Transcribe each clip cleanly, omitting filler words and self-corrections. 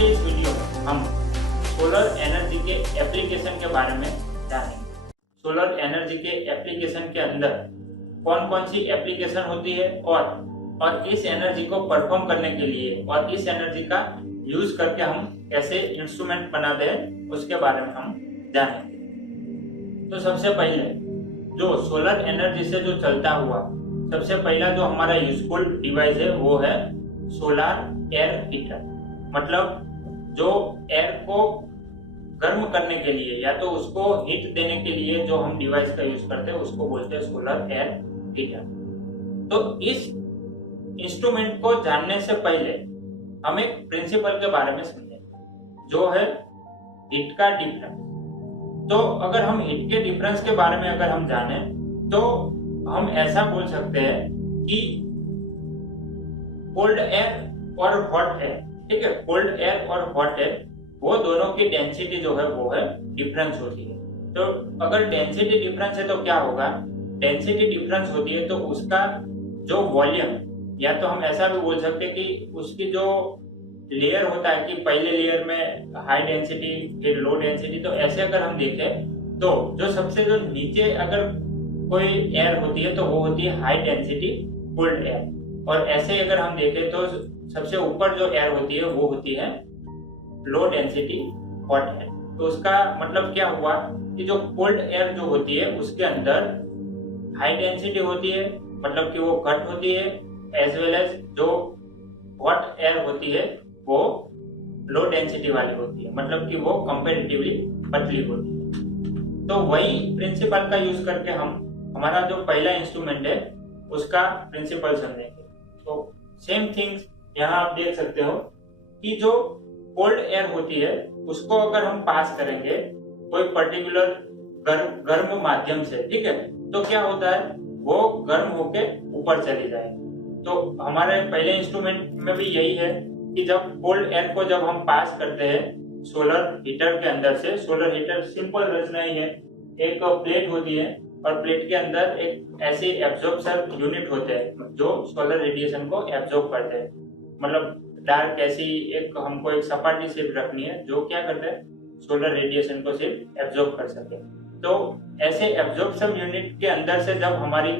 के इस वीडियो में हम सोलर एनर्जी के एप्लीकेशन के बारे में जानेंगे। सोलर एनर्जी के एप्लीकेशन के अंदर कौन कौन सी एप्लीकेशन होती है और इस एनर्जी को परफॉर्म करने के लिए और इस एनर्जी का यूज करके हम कैसे इंस्ट्रूमेंट बनाते हैं उसके बारे में हम जानेंगे। तो सबसे पहले जो सोलर एनर्जी से जो चलता हुआ सबसे पहला जो हमारा यूजफुल डिवाइस है वो है सोलर एयर हीटर। मतलब जो एयर को गर्म करने के लिए या तो उसको हीट देने के लिए जो हम डिवाइस का यूज करते हैं उसको बोलते हैं सोलर एयर हीटर। तो इस इंस्ट्रूमेंट को जानने से पहले हम एक प्रिंसिपल के बारे में समझें जो है हीट का डिफरेंस। तो अगर हम हीट के डिफरेंस के बारे में अगर हम जाने तो हम ऐसा बोल सकते हैं कि कोल्ड एयर और हॉट एयर, ठीक है, कोल्ड एयर और हॉट एयर वो दोनों की डेंसिटी जो है वो है डिफरेंस होती है। तो अगर डेंसिटी डिफरेंस है तो क्या होगा, डेंसिटी डिफरेंस होती है तो उसका जो वॉल्यूम, या तो हम ऐसा भी बोल सकते हैं कि उसकी जो लेयर होता है कि पहले लेयर में हाई डेंसिटी फिर लो डेंसिटी, तो ऐसे अगर हम देखें तो जो सबसे जो नीचे अगर कोई एयर होती है तो वो होती है हाई डेंसिटी कोल्ड एयर, और ऐसे अगर हम देखें तो सबसे ऊपर जो एयर होती है वो होती है लो डेंसिटी हॉट एयर। तो उसका मतलब क्या हुआ कि जो कोल्ड एयर जो होती है उसके अंदर हाई डेंसिटी होती है, मतलब कि वो घट होती है, एज वेल एज जो हॉट एयर होती है वो लो डेंसिटी वाली होती है, मतलब कि वो कंपैरेटिवली पतली होती है। तो वही प्रिंसिपल का यूज करके हम हमारा जो पहला इंस्ट्रूमेंट है उसका प्रिंसिपल समझेंगे। तो सेम थिंग्स यहाँ आप देख सकते हो कि जो कोल्ड एयर होती है उसको अगर हम पास करेंगे कोई पर्टिकुलर गर्म माध्यम से, ठीक है, तो क्या होता है वो गर्म होके ऊपर चली जाएगी। तो हमारे पहले इंस्ट्रूमेंट में भी यही है कि जब कोल्ड एयर को जब हम पास करते हैं सोलर हीटर के अंदर से, सोलर हीटर सिंपल रचना ही है, एक प्लेट होती है और प्लेट के अंदर एक ऐसे एब्जॉर्प्शन यूनिट होते हैं जो सोलर रेडिएशन को एब्जॉर्ब करते हैं। मतलब डार्क ऐसी एक हमको एक सपाटी सिर्फ रखनी है जो क्या करते हैं सोलर रेडिएशन को सिर्फ एब्जॉर्ब कर सके। तो ऐसे एब्जॉर्प्शन यूनिट के अंदर से जब हमारी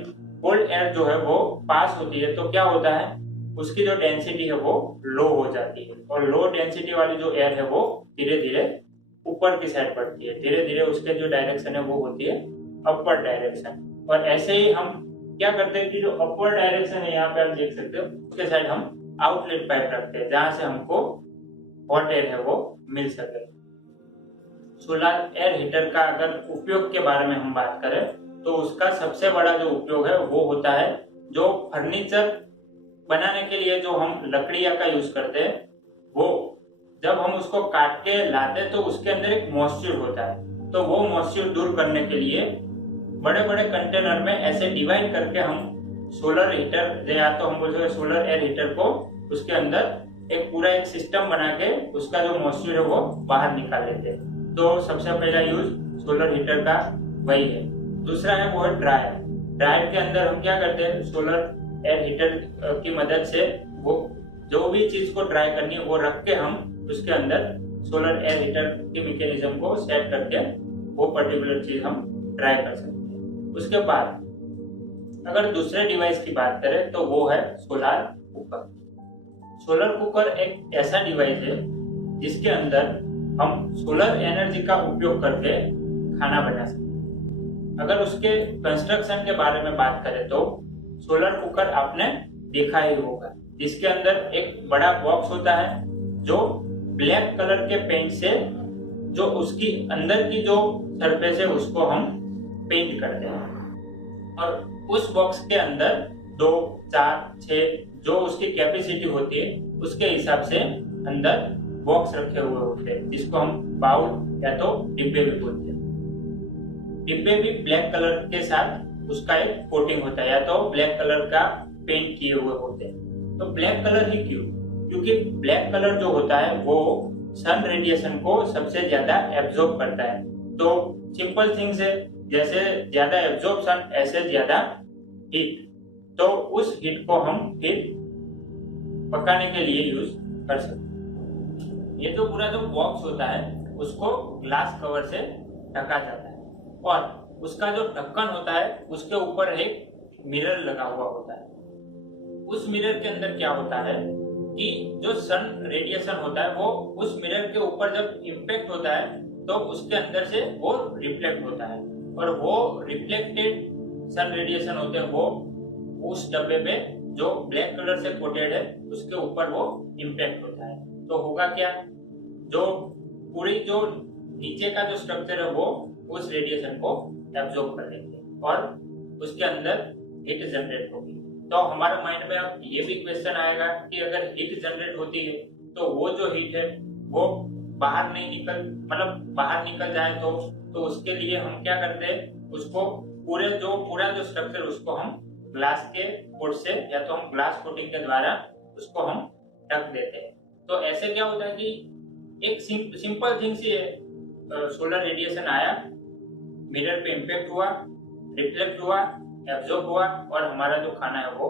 कोल्ड एयर जो है वो पास होती है तो क्या होता है उसकी जो डेंसिटी है वो लो हो जाती है, और लो डेंसिटी वाली जो एयर है वो धीरे धीरे ऊपर की साइड बढ़ती है, धीरे धीरे उसके जो डायरेक्शन है वो होती है अपवर्ड डायरेक्शन। और ऐसे ही हम क्या करते हैं कि जो अपवर्ड डायरेक्शन है यहाँ पे आप देख सकते हो उसके साइड हम आउटलेट पाइप रखते हैं जहां से हमको हॉट एयर है वो मिल सके। सोलर एयर हीटर का अगर उपयोग के बारे में हम बात करें तो उसका सबसे बड़ा जो उपयोग है वो होता है जो फर्नीचर बनाने के लिए जो हम लकड़ियां का यूज करते हैं, वो जब हम उसको काट के लाते हैं तो उसके अंदर एक मॉइस्चर होता है, तो वो मॉइस्चर दूर करने के लिए बड़े बड़े कंटेनर में ऐसे डिवाइड करके हम सोलर हीटर या तो हम बोल सकते सोलर एयर हीटर को उसके अंदर एक पूरा एक सिस्टम बना के उसका जो मॉइस्चर है वो बाहर निकाल लेते हैं। तो सबसे पहला यूज सोलर हीटर का वही है। दूसरा है वो है ड्रायर। ड्रायर के अंदर हम क्या करते हैं सोलर एयर हीटर की मदद से वो जो भी चीज को ड्राई करनी है वो रख के हम उसके अंदर सोलर एयर हीटर के मैकेनिज्म को सेट करके वो पर्टिकुलर चीज हम ड्राई कर सकते हैं। उसके बाद अगर दूसरे डिवाइस की बात करें तो वो है सोलर कुकर। सोलर कुकर एक ऐसा डिवाइस है जिसके अंदर हम सोलर एनर्जी का उपयोग करके खाना बना सकते हैं। अगर उसके कंस्ट्रक्शन के बारे में बात करें तो सोलर कुकर आपने देखा ही होगा, जिसके अंदर एक बड़ा बॉक्स होता है जो ब्लैक कलर के पेंट से जो उसकी अंदर की जो सरफेस है उसको हम पेंट करते हैं, और उस बॉक्स के अंदर 2, 4, 6 जो उसकी कैपेसिटी होती है उसके हिसाब से अंदर बॉक्स रखे हुए होते हैं जिसको हम बाउल या तो डिब्बे भी बोलते हैं। डिब्बे भी ब्लैक कलर के साथ उसका एक कोटिंग होता है या तो ब्लैक कलर का पेंट किए हुए होते हैं। तो ब्लैक कलर ही क्यों? क्योंकि ब्लैक कलर जो होता है वो सन रेडिएशन को सबसे ज्यादा एब्जॉर्ब करता है। तो सिंपल थिंग्स है, जैसे ज्यादा एब्जॉर्प्शन ऐसे ज्यादा हीट, तो उस हीट को हम फिर पकाने के लिए यूज कर सकते हैं। ये जो पूरा जो बॉक्स होता है उसको ग्लास कवर से ढका जाता है और उसका जो ढक्कन होता है उसके ऊपर एक मिरर लगा हुआ होता है। उस मिरर के अंदर क्या होता है कि जो सन रेडिएशन होता है वो उस मिरर के ऊपर जब इम्पैक्ट होता है तो उसके अंदर से वो रिफ्लेक्ट होता है और वो रिफ्लेक्टेड सन रेडिएशन होते हैं वो उस डब्बे पे जो ब्लैक कलर से कोटेड है उसके ऊपर वो इम्पैक्ट होता है। तो होगा क्या, जो पूरी जो नीचे का जो स्ट्रक्चर है वो उस रेडिएशन को एब्जॉर्ब कर लेंगे और उसके अंदर हीट जनरेट होगी। तो हमारे माइंड में अब ये भी क्वेश्चन आएगा कि अगर हीट जनरेट होती है तो वो जो हीट है वो बाहर नहीं निकल मतलब बाहर निकल जाए तो उसके लिए हम क्या करते हैं, उसको पूरा जो स्ट्रक्चर उसको हम ग्लास के कोट से या तो हम ग्लास कोटिंग के द्वारा उसको हम ढक देते हैं। तो ऐसे क्या होता है कि एक सिंपल थिंग सी है, सोलर रेडिएशन आया, मिरर पे इम्पैक्ट हुआ, रिफ्लेक्ट हुआ, एब्जॉर्ब हुआ और हमारा जो खाना है वो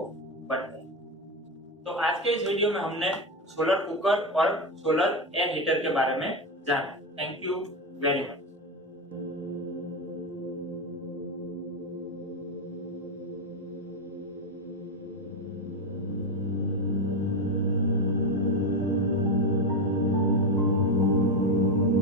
बन गया। तो आज के इस वीडियो में हमने सोलर कुकर और सोलर एयर हीटर के बारे में जाना। Thank you very much.